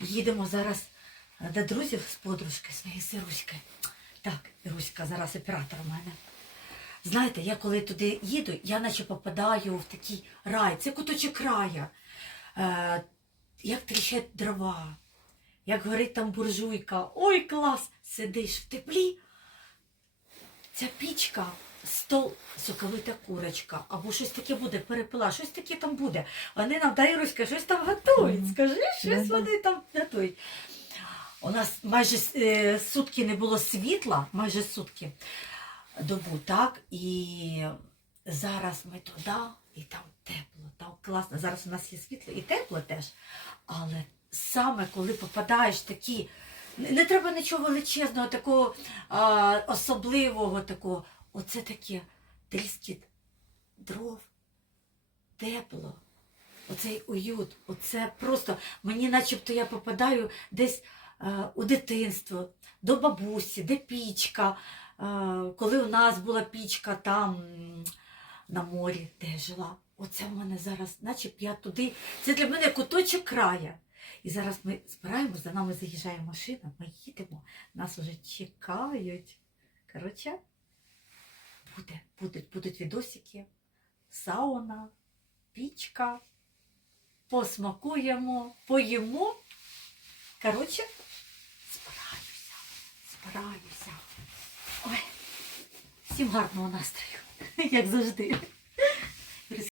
їдемо зараз е, до друзів з подружки своєї Сируськи. Так, Іруська зараз оператор у мене. Знаєте, я коли туди їду, я наче попадаю в такий рай. Це куточок рая. Е, як тріщать дрова, як горить там буржуйка. Ой, клас! Сидиш в теплі. Ця пічка, стол, соковита курочка, або щось таке буде, перепила, щось таке там буде. Вони нам дай Руська, щось там готують. Скажи, щось вони там готують. У нас майже е, сутки не було світла, майже сутки добу, так? І зараз ми туди, і там тепло, там класно. Зараз у нас є світло і тепло теж. Але саме коли попадаєш в такі. Не не треба нічого величезного, такого а, особливого такого. Оце таке тріскіт дров, тепло, оцей уют, оце просто мені начебто я попадаю десь е, у дитинство, до бабусі, де пічка. Е, коли у нас була пічка там на морі, де я жила. Оце в мене зараз, наче б я туди. Це для мене куточок края. І зараз ми збираємось, за нами заїжджає машина, ми їдемо, нас вже чекають. Коротше, будуть, будуть відосики, сауна, пічка, посмакуємо, поїмо. Коротше, збираюся, збираюся. Ой, всім гарного настрою, як завжди.